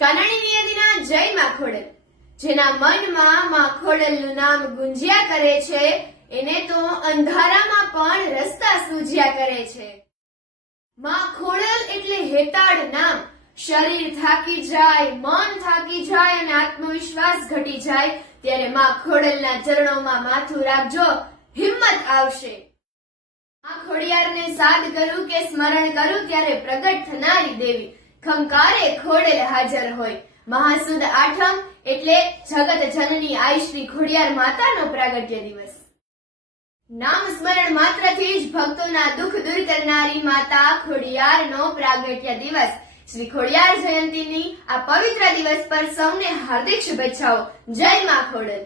કાનાણી નિયતિના જય માં ખોડલ. જેના મનમાં માં ખોડલનું નામ ગુંજ્યા કરે છે એને તો અંધારામાં પણ રસ્તા સૂજ્યા કરે છે. માં ખોડલ એટલે હેતાળ નામ. શરીર થાકી જાય, મન થાકી જાય અને આત્મવિશ્વાસ ઘટી જાય ત્યારે માં ખોડલના ચરણોમાં માથું રાખજો, હિંમત આવશે. માં ખોડિયારને સાદ કરું કે સ્મરણ કરું ત્યારે પ્રગટ થનારી દેવી ખંકારે ખોડલ હાજર હોય. મહાસુદ આઠમ એટલે જગત જનની આઈ શ્રી ખોડિયાર માતાનો પ્રાગટ્ય દિવસ. નામ સ્મરણ માત્રથી જ ભક્તોના દુઃખ દૂર કરનારી માતા ખોડિયારનો પ્રાગટ્ય દિવસ. શ્રી ખોડિયાર જયંતીની આ પવિત્ર દિવસ પર સૌને હાર્દિક શુભેચ્છાઓ. જય માં ખોડલ.